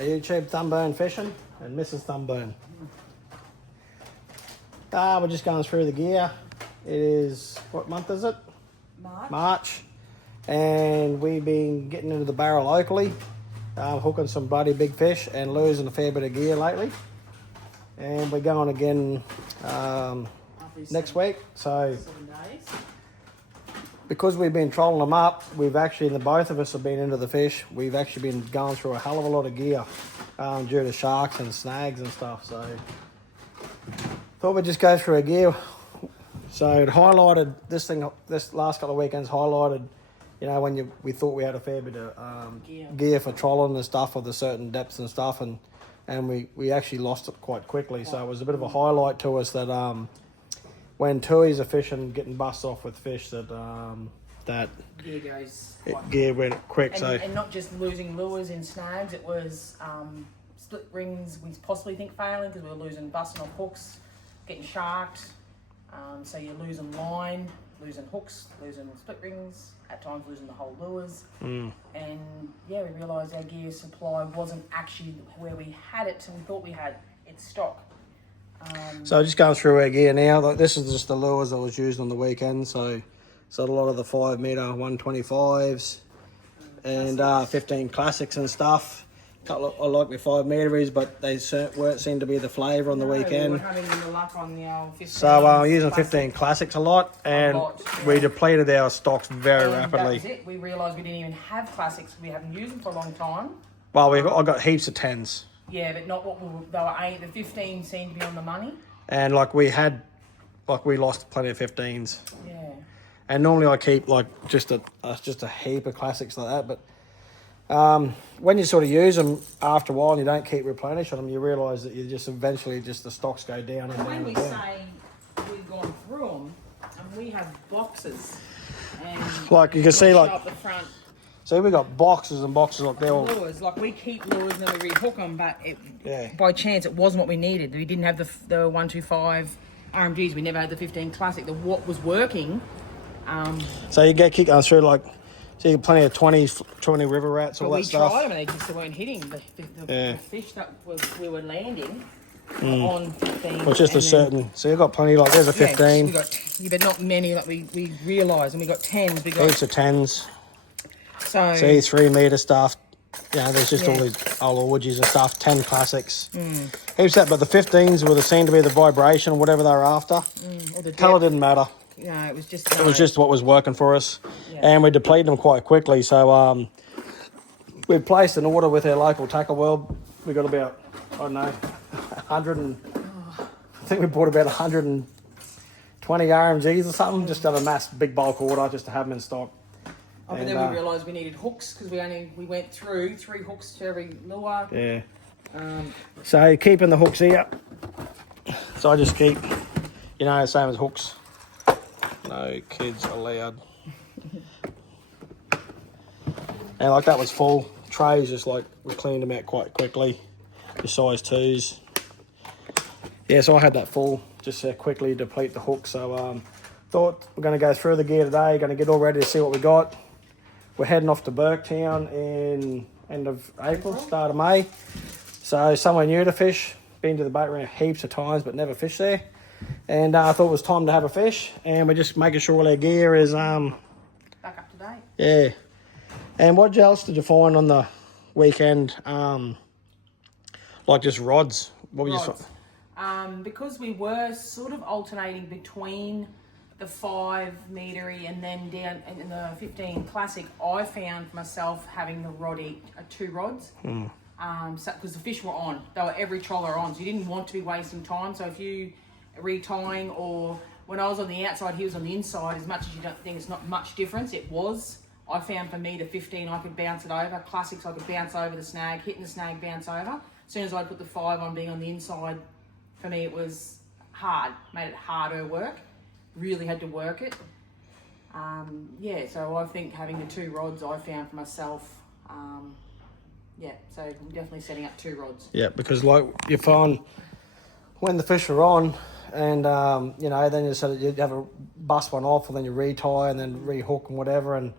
YouTube Thumburn Fishing and Mrs Thumburn. We're just going through the gear. It is, what month is it? March. And we've been getting into the Barra locally, hooking some bloody big fish and losing a fair bit of gear lately. And we're going again next week. So 7 days. because we've been trolling them up, we've actually, the both of us have been into the fish. We've actually been going through a hell of a lot of gear due to sharks and snags and stuff. So thought we'd just go through a gear. So it highlighted this last couple of weekends highlighted, you know, when we thought we had a fair bit of gear for trolling and stuff of the certain depths and stuff, and we actually lost it quite quickly. So it was a bit of a highlight to us that when touries are fishing, getting bust off with fish, that Gear goes gear went quick. And not just losing lures in snags, it was split rings we possibly think failing because we were losing busting off hooks, getting sharked. So you're losing line, losing hooks, losing split rings, at times losing the whole lures. And yeah, we realised our gear supply wasn't actually where we had it, and we thought we had its stock. So just going through our gear now, like this is just the lures I was using on the weekend. So a lot of the 5 metre 125s and 15 classics and stuff. I like my 5 metres, but they weren't seem to be the flavour on the weekend. We were having the luck on the 15. So I'm using 15 classics a lot, and we depleted our stocks very rapidly. That was it. We realised we didn't even have classics. We haven't used them for a long time. Well, I got heaps of 10s. Yeah, but not what they were 8. The 15 seemed to be on the money. And we lost plenty of 15s. Yeah. And normally I keep like just a heap of classics like that, but when you sort of use them after a while and you don't keep replenishing them, you realise that you just eventually the stocks go down and down. When we and down. say we've gone through them, and we have boxes, and like you can see, like up the front. See, we got boxes and boxes like they're all lures. Like we keep lures and then we rehook them, but by chance it wasn't what we needed. We didn't have the 125 RMGs. We never had the 15 classic. What was working. So you keep going through like. See, plenty of 20 river rats, all that stuff. We tried them and they just weren't hitting the fish that we were landing on 15. Well, it's just a certain. So you've got plenty, like there's a 15. But not many, like we realised, and we got 10s. We got heaps of 10s. So see, 3 metre stuff. You know, there's just all these old orgies and stuff, 10 classics. Heaps of that, but the 15s were seemed to be the vibration, whatever they were after. Or the colour didn't matter. No, it was just... It was just what was working for us. And we depleted them quite quickly. So we placed an order with our local tackle world. We got about, I don't know, 100 and... I think we bought about 120 RMGs or something. Just to have a mass big bulk order just to have them in stock. But then we realised we needed hooks because we went through 3 hooks to every lure. Yeah. So keeping the hooks here. So I just keep, you know, same as hooks. No kids allowed. And like that was full. Trays, just like we cleaned them out quite quickly. The size 2s. Yeah, so I had that full. Just quickly deplete the hook. So thought we're going to go through the gear today. Going to get all ready to see what we got. We're heading off to Burketown in end of April, start of May. So somewhere new to fish. Been to the boat ramp heaps of times, but never fished there. And I thought it was time to have a fish, and we're just making sure all our gear is back up to date. Yeah. And what else did you find on the weekend? Like just rods. What were you? Because we were sort of alternating between the 5 metre and then down in the 15 classic. I found myself having the rod 2 rods. Because the fish were on, they were every troller on, so you didn't want to be wasting time. So if you retying, or when I was on the outside, he was on the inside, as much as you don't think it's not much difference, it was. I found for me the 15 I could bounce it over. Classics I could bounce over the snag, hitting the snag, bounce over. As soon as I put the 5 on being on the inside, for me it was hard, made it harder work. Really had to work it. So I think having the 2 rods I found for myself, so I'm definitely setting up 2 rods. Yeah, because like you find when the fish are on, and you know, then you sort of you have a bust one off, and then you retie and then rehook and whatever, and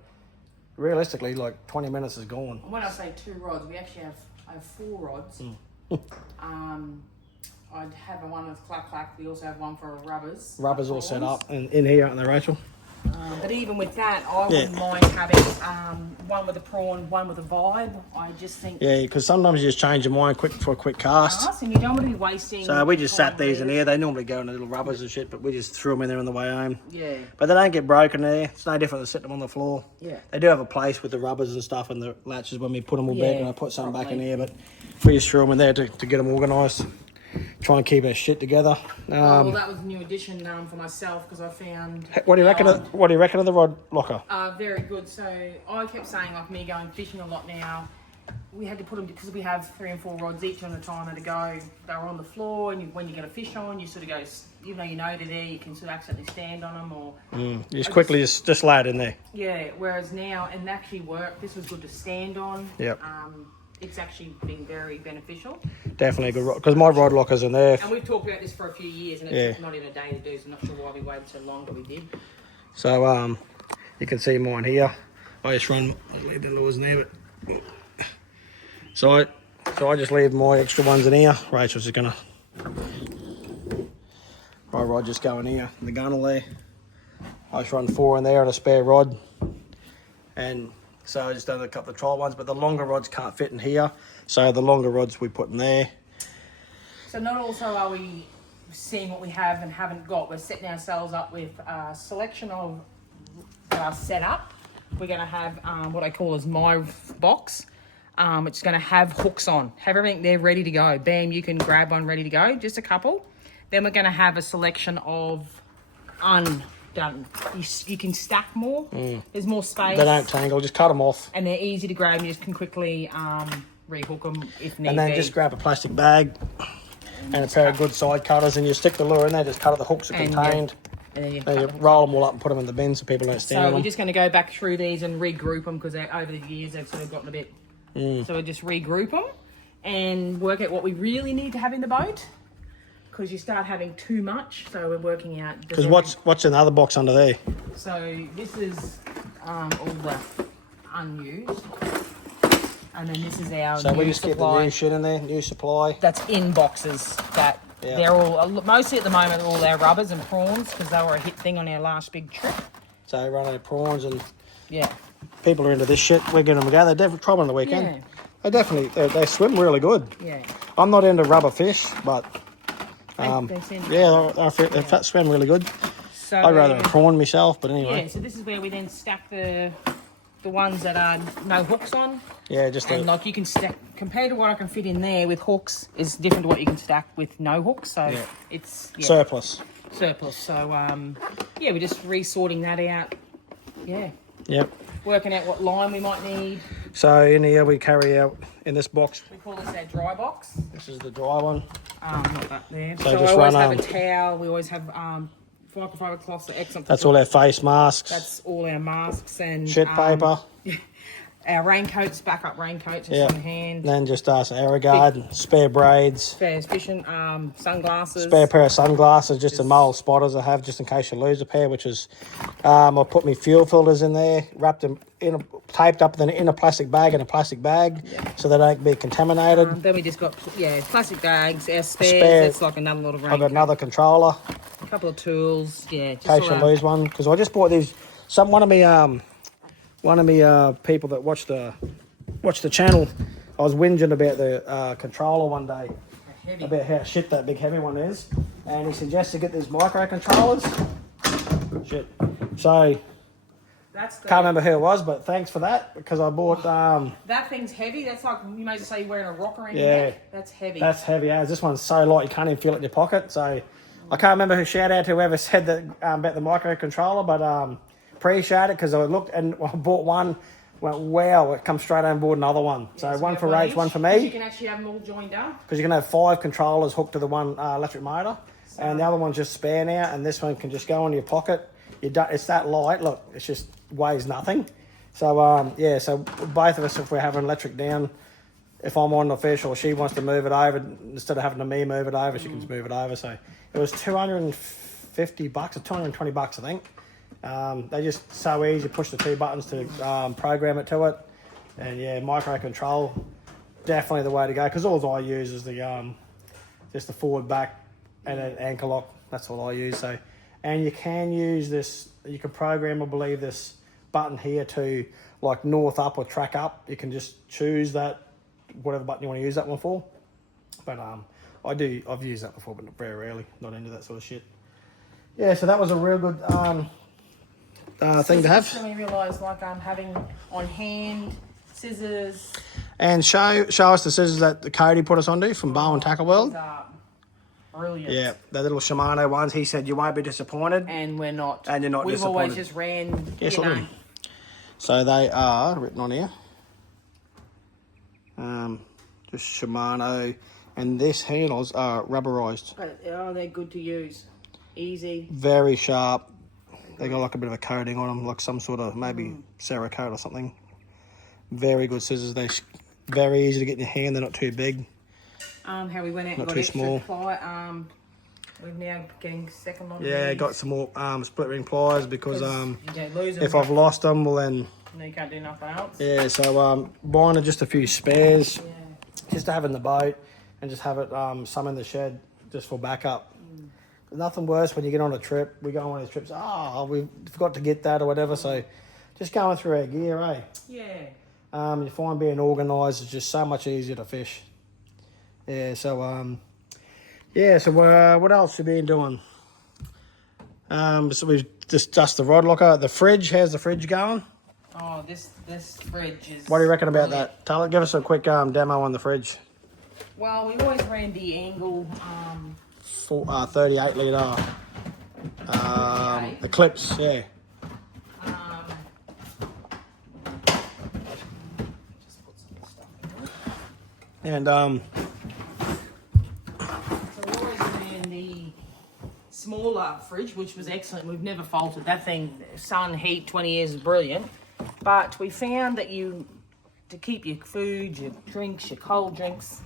realistically, like 20 minutes is gone. When I say 2 rods, we actually have I have 4 rods. I'd have one with clack clack. We also have one for rubbers. Rubbers all set up and in here, aren't they, Rachel? But even with that, I wouldn't mind having one with a prawn, one with a vibe. I just think... Yeah, because sometimes you just change your mind quick for a quick cast. And you don't want to be wasting... So we just sat these in here. They normally go in the little rubbers and shit, but we just threw them in there on the way home. Yeah. But they don't get broken there. It's no different than sitting them on the floor. Yeah. They do have a place with the rubbers and stuff and the latches when we put them all back, and I put some back in here, but we just threw them in there to get them organised. Try and keep our shit together. Well, that was a new addition for myself because I found... What do you reckon? What do you reckon of the rod locker? Very good. So I kept saying, like me going fishing a lot now, we had to put them, because we have 3 and 4 rods each on a timer to go. They were on the floor, and when you get a fish on, you sort of go, even though you know they're there, you can sort of accidentally stand on them, or you just quickly just lay it in there. Yeah. Whereas now, and actually worked. This was good to stand on. Yep. It's actually been very beneficial. Definitely a good rod, because my rod locker's in there. And we've talked about this for a few years, and it's not even a day to do, so I'm not sure why we waited so long, but we did. So you can see mine here. I just run, leave the lures in there, but so I just leave my extra ones in here. Rachel's just gonna, my rod just go in here, in the gunnel there. I just run 4 in there and a spare rod, and so I just done a couple of trial ones, but the longer rods can't fit in here, so the longer rods we put in there. So not also are we seeing what we have and haven't got, we're setting ourselves up with a selection of setup. We're going to have what I call as my box. It's going to have hooks on, have everything there ready to go. Bam, you can grab one ready to go, just a couple. Then we're going to have a selection of undone. You can stack more. There's more space. They don't tangle, just cut them off. And they're easy to grab, and you just can quickly rehook them if need be. And then just grab a plastic bag and a pair of good side cutters, and you stick the lure in there, just cut it, the hooks are contained. And then you roll them all up and put them in the bin so people don't stand on them. So we're just going to go back through these and regroup them, because over the years they've sort of gotten a bit... So we just regroup them and work out what we really need to have in the boat, because you start having too much. So we're working out... Because what's in the other box under there? So this is all the unused. And then this is our So new we just supply. get the new shit in there, new supply. That's in boxes. They're all, mostly at the moment, all our rubbers and prawns, because they were a hit thing on our last big trip. So we run our prawns, and people are into this shit. We're getting them together. They're definitely trouble on the weekend. Yeah. They swim really good. Yeah. I'm not into rubber fish, but they swim really good. So, I'd rather a prawn myself, but anyway. Yeah, so this is where we then stack the ones that are no hooks on. Yeah, like you can stack, compared to what I can fit in there with hooks, is different to what you can stack with no hooks. So it's surplus. So we're just resorting that out. Yeah. Yep. Working out what line we might need. So in here we carry out in this box. We call this our dry box. This is the dry one. Not that there. So I just always run, have a towel. We always have microfiber cloths. Excellent. That's all our face masks. That's all our masks and shit paper. Our raincoats, backup raincoats, just on hand. Then just some Aerogard, spare braids. Spare fishing, sunglasses. Spare pair of sunglasses, just some old spotters I have, just in case you lose a pair, which is, I put my fuel filters in there, wrapped them taped up in a plastic bag, so they don't be contaminated. Then we just got, plastic bags, our spares, it's like another lot of raincoat. I've got another controller. A couple of tools, in case you lose one, because I just bought these, one of me people that watch the channel, I was whinging about the controller one day, about how shit that big heavy one is, and he suggests to get these microcontrollers. Shit. So can't remember who it was, but thanks for that, because I bought that thing's heavy. That's like, you may just say you're wearing a rocker in your neck. That's heavy. That's heavy as. This one's so light you can't even feel it in your pocket. So I can't remember who, shout out to whoever said that about the microcontroller, but appreciate it, because I looked and I bought one, went wow, it comes straight on board another one. So one for Rach, one for me. You can actually have them all joined up. Because you can have 5 controllers hooked to the one electric motor, and the other one's just spare now, and this one can just go in your pocket. It's that light, look, it just weighs nothing. So so both of us, if we're having electric down, if I'm on the fish or she wants to move it over, instead of having to me move it over, she can just move it over. So it was $250 or $220, I think. They're just so easy. Push the 2 buttons to program it to it, and micro control. definitely the way to go, because all I use is the just the forward back and an anchor lock. That's all I use. So, and you can use this. You can program, I believe, this button here to like north up or track up. You can just choose that, whatever button you want to use that one for. But I've used that before, but very rarely. Not into that sort of shit. Yeah, so that was a real good thing to have. So we realised like having on hand scissors. And show us the scissors that Cody put us onto from Barra and Tackle World. Brilliant. Yeah, the little Shimano ones. He said you won't be disappointed. And we're not. And you're not We've disappointed. always just ran, Yes, you look at know. them. So they are written on here. Just Shimano. And this handles are rubberized. But, they're good to use. Easy. Very sharp. They got like a bit of a coating on them, like some sort of maybe Cerakote or something. Very good scissors. They're very easy to get in your hand. They're not too big. How we went out and Not got too extra small. ply. We're now getting second on. Yeah, these. got some more split ring pliers because You don't lose them. if I've lost them, well then No, you can't do nothing else. yeah. So buying just a few spares, Yeah. just to have in the boat and just have it some in the shed just for backup. Nothing worse when you get on a trip. We go on one of these trips. Oh, we forgot to get that or whatever. So just going through our gear, eh? Yeah. You find being organised is just so much easier to fish. Yeah. So So what else have we been doing? So we've discussed the rod locker, the fridge. How's the fridge going? Oh, this fridge is. What do you reckon about brilliant. that? Tell it. Give us a quick demo on the fridge. Well, we always ran the angle. 38 litre. The clips, yeah. Just put some stuff in it. And So we always ran the smaller fridge, which was excellent. We've never faulted that thing. Sun, heat, 20 years is brilliant. But we found that to keep your food, your drinks, your cold drinks,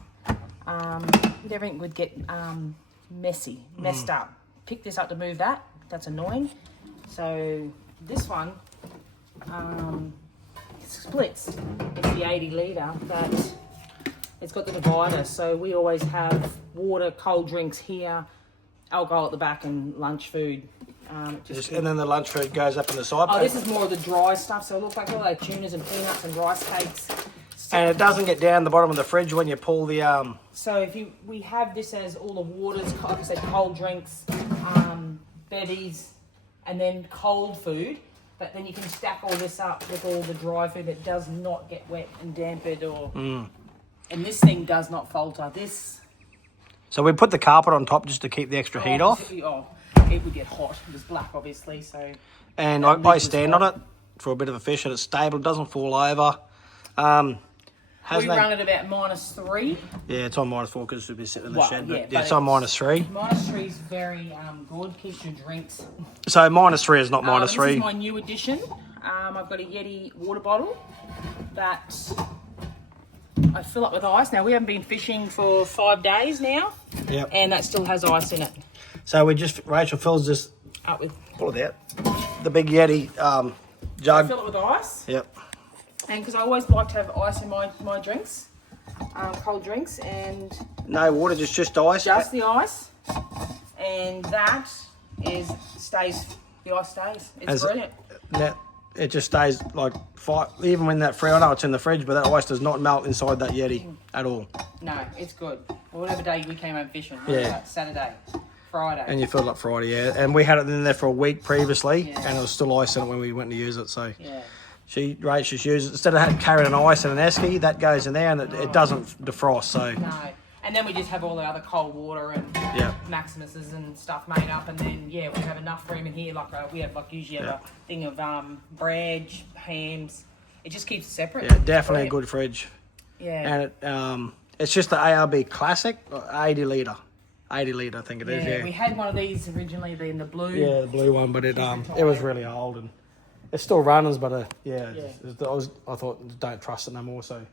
everything would get messed up. Pick this up to move that. That's annoying. So this one splits. It's the 80 litre, but it's got the divider. So we always have water, cold drinks here, alcohol at the back, and lunch food. and then the lunch food goes up in the side. Oh, this is more of the dry stuff. So it looks like all those tunas and peanuts and rice cakes. And it doesn't get down the bottom of the fridge when you pull the So we have this as all the waters, like I said, cold drinks, bevies, and then cold food. But then you can stack all this up with all the dry food that does not get wet and dampened or. And this thing does not falter. This. So we put the carpet on top just to keep the extra heat off. It would get hot. It was black, obviously. So. And I stand on it for a bit of a fish, and it's stable. It doesn't fall over. We run at about -3. Yeah, it's on -4 because we'll be sitting in the shed. But but it's on -3. -3 is very good. Keeps your drinks. So -3 is not -3. This is my new addition. I've got a Yeti water bottle that I fill up with ice. Now, we haven't been fishing for 5 days now. Yep. And that still has ice in it. So Rachel fills this, Up with. pull it out, the big Yeti I jug. fill it with ice. Yep. And because I always like to have ice in my drinks, cold drinks, and No water, just ice. just the ice. And that stays, the ice stays. It's brilliant. It just stays like even when that I know it's in the fridge, but that ice does not melt inside that Yeti at all. No, it's good. Whatever day we came home fishing. Yeah. Saturday, Friday. And you filled it up Friday, yeah. And we had it in there for a week previously, Yeah. and it was still ice in it when we went to use it. So Yeah. Rach just uses it. Instead of carrying an ice and an esky, that goes in there and it doesn't defrost. So No. And then we just have all the other cold water and yeah. Maximuses and stuff made up, and then we have enough room in here. We have usually have a thing of bread, hams. It just keeps it separate. Yeah, definitely a good fridge. Yeah. And it's just the ARB Classic, 80 litre. 80 litre, I think it is. Yeah. We had one of these originally in the blue. Yeah, the blue one, but it was really old and it still runs, but I thought don't trust it no more. So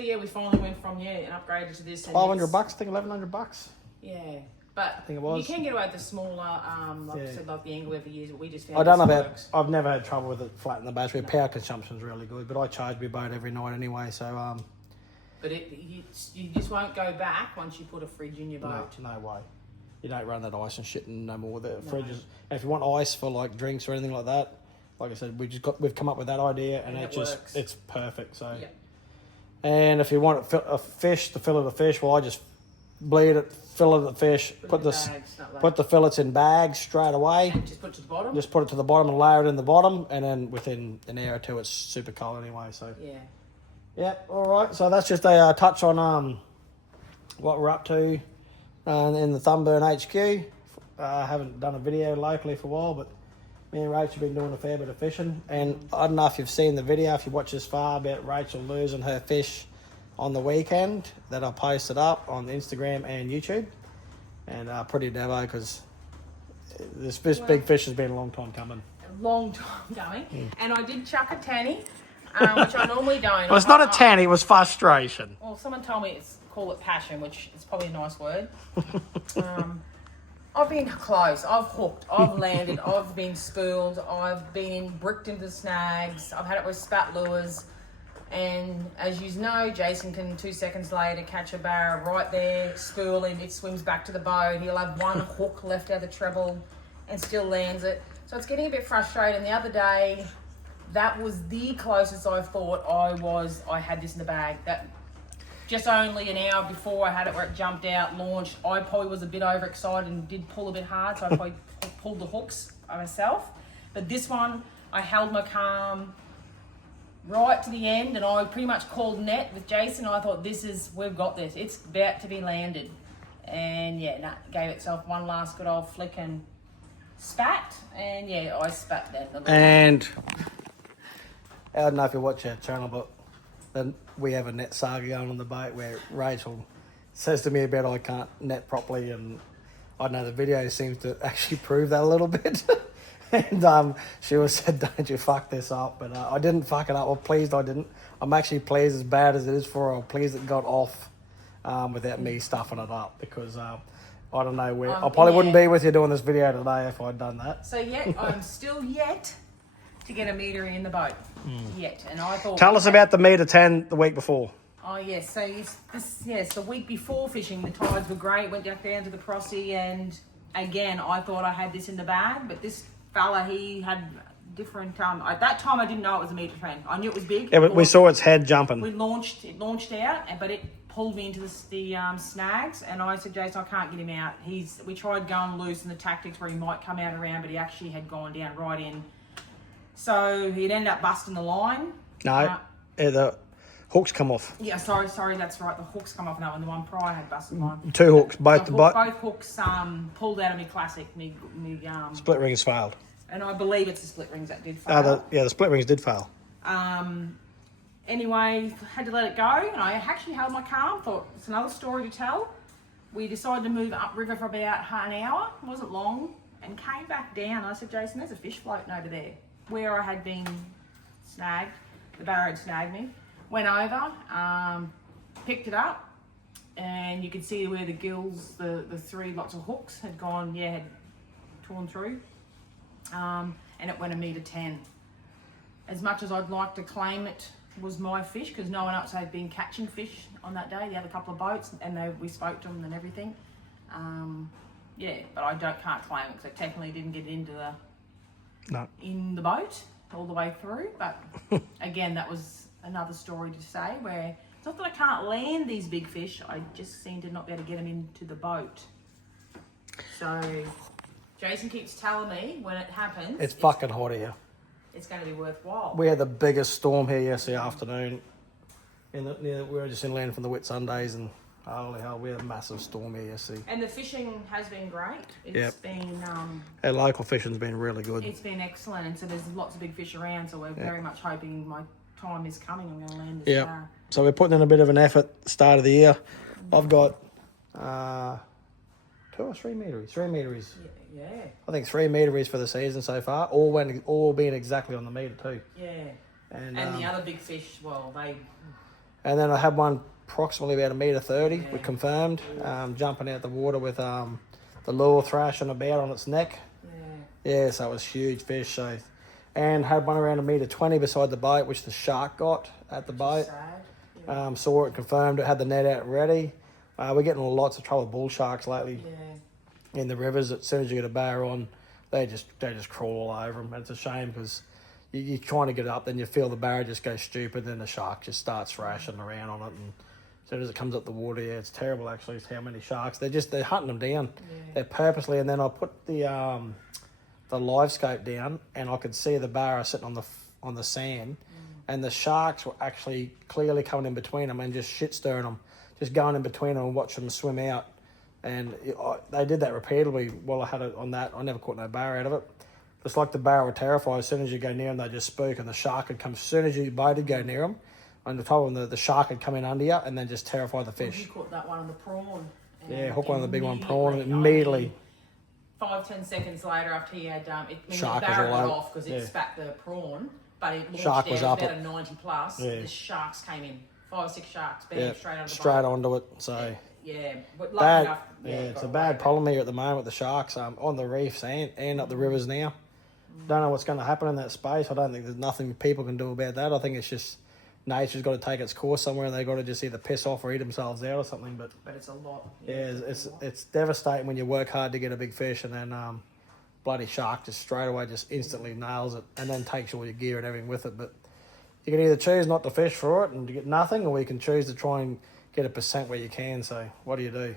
we finally went from and upgraded to this. And $500, I think $1,100. Yeah. But I think it was. You can get away with the smaller, I said, like the angle every year, but we just found I don't know this about. works. I've never had trouble with it flat in the battery. Power consumption's really good, but I charge my boat every night anyway. So But you just won't go back once you put a fridge in your boat. No way. You don't run that ice and shit no more. The fridges. And if you want ice for like drinks or anything like that, like I said, we've come up with that idea, and it's perfect. So, yeah. And if you want a fish, the fillet of fish, well, I just bleed it, fillet the fish, put the fillets in bags straight away. And just put it to the bottom. Just put it to the bottom and layer it in the bottom, and then within an hour or two, it's super cold anyway. So yeah. Yeah, all right. So that's just a touch on what we're up to in the Thumburn HQ. I haven't done a video locally for a while, but me and Rachel have been doing a fair bit of fishing. And I don't know if you've seen the video, if you watch this far, about Rachel losing her fish on the weekend that I posted up on Instagram and YouTube. And pretty devo, because this big fish has been a long time coming. A long time coming. And I did chuck a tanny. Which I normally don't. Well, it's not a tanny, it was frustration. Well, someone told me call it passion, which is probably a nice word. I've been close. I've hooked. I've landed. I've been spooled. I've been bricked into snags. I've had it with spat lures. And as you know, Jason can 2 seconds later catch a barra right there, spool him. It swims back to the boat. He'll have one hook left out of the treble and still lands it. So it's getting a bit frustrating. The other day, that was the closest I thought I had this in the bag. That just only an hour before I had it where it jumped out, launched. I probably was a bit overexcited and did pull a bit hard, so I probably pulled the hooks myself. But this one, I held my calm right to the end, and I pretty much called net with Jason. I thought, we've got this. It's about to be landed. And gave itself one last good old flick and spat. And I spat that. And I don't know if you watch our channel, but then we have a net saga going on the boat where Rachel says to me about I can't net properly, and I know the video seems to actually prove that a little bit. And she said, "Don't you fuck this up," but I didn't fuck it up. Well, pleased I didn't. I'm actually pleased, as bad as it is for her. I'm pleased it got off without me stuffing it up, because I don't know where I probably wouldn't be with you doing this video today if I'd done that. So I'm still yet to get a meter in the boat. Yet. And I thought, tell us about the meter 10 the week before. Oh yes, so the week before fishing, the tides were great, went down to the crossy, and again I thought I had this in the bag, but this fella, he had different at that time I didn't know it was a meter 10. I knew it was big. Yeah, but we saw its head jumping. It launched out, but it pulled me into the snags, and I said, Jason, I can't get him out. We tried going loose in the tactics where he might come out around, but he actually had gone down right in. So he'd end up busting the line. No, the hooks come off. Yeah, sorry, that's right. The hooks come off now, and the one prior had busted the line. Two hooks, both hooks pulled out of me classic. Split rings failed. And I believe it's the split rings that did fail. The split rings did fail. Anyway, had to let it go, and I actually held my calm. Thought it's another story to tell. We decided to move upriver for about an hour. It wasn't long, and came back down. I said, Jason, there's a fish floating over there. Where I had been snagged, the barra had snagged me. Went over, picked it up, and you could see where the gills, the three lots of hooks had gone, had torn through. And it went a meter 10. As much as I'd like to claim it was my fish, because no one else had been catching fish on that day. They had a couple of boats, and we spoke to them and everything. But I can't claim it because I technically didn't get into in the boat all the way through. But again, that was another story to say, where it's not that I can't land these big fish, I just seem to not be able to get them into the boat. So Jason keeps telling me when it happens, it's fucking hot here. It's going to be worthwhile. We had the biggest storm here yesterday afternoon. We were just in land from the Whitsundays, and holy hell, we had a massive storm here yesterday. And the fishing has been great. It's been... Our local fishing's been really good. It's been excellent, and so there's lots of big fish around, so we're very much hoping my time is coming. I'm going to land this bar. So we're putting in a bit of an effort at the start of the year. I've got 2 or 3 meteries. 3 meteries. Yeah. I think 3 meteries for the season so far, all being exactly on the meter too. Yeah. And the other big fish, they... And then I had one approximately about 1.30 meter, we confirmed, jumping out the water with the lure thrashing about on its neck. Yeah, so it was huge fish. So, and had one around 1.20 meter beside the boat, which the shark got at the boat. Saw it, confirmed it, had the net out ready. We're getting lots of trouble with bull sharks lately in the rivers. As soon as you get a barra on, they just crawl all over them. And it's a shame because you're trying to get it up, then you feel the barra just go stupid, then the shark just starts thrashing around on it, and as soon as it comes up the water, it's terrible actually. It's how many sharks they're hunting them down. They're purposely, and then I put the live scope down, and I could see the barra sitting on the sand, and the sharks were actually clearly coming in between them and just shit stirring them, just going in between them and watch them swim out. And they did that repeatedly while I had it on that. I never caught no barra out of it. It's like the barra were terrified. As soon as you go near them, they just spook, and the shark would come. As soon as you boated go near them, and the top of them, the shark would come in under you and then just terrify the fish. You caught that one on the prawn. Yeah, hook one of the big one prawn, and immediately 5-10 seconds later after he had the shark was barra all got over. off because it spat the prawn, but it launched Shark down, was it up about it. a 90 plus. The sharks came in, 5 or 6 sharks, bam, straight onto it. So but bad. enough, It's a bad problem here at the moment with the sharks on the reefs and up the rivers now. Don't know what's going to happen in that space. I don't think there's nothing people can do about that. I think it's just nature's got to take its course somewhere, and they've got to just either piss off or eat themselves out or something. But it's a lot. It's devastating when you work hard to get a big fish, and then bloody shark just straight away just instantly nails it, and then takes all your gear and everything with it. But you can either choose not to fish for it and to get nothing, or you can choose to try and get a percent where you can. So what do?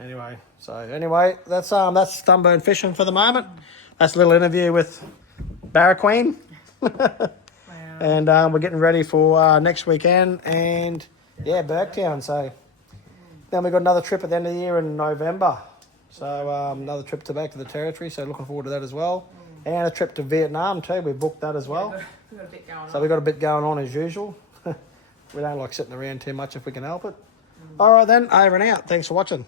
Anyway, that's Thumburn fishing for the moment. That's a little interview with Barra Queen. And we're getting ready for next weekend and Burketown. So then we've got another trip at the end of the year in November. So another trip back to the territory. So looking forward to that as well. And a trip to Vietnam too. We've booked that as well. We've got a bit going on. So we've got a bit going on as usual. We don't like sitting around too much if we can help it. All right then, over and out. Thanks for watching.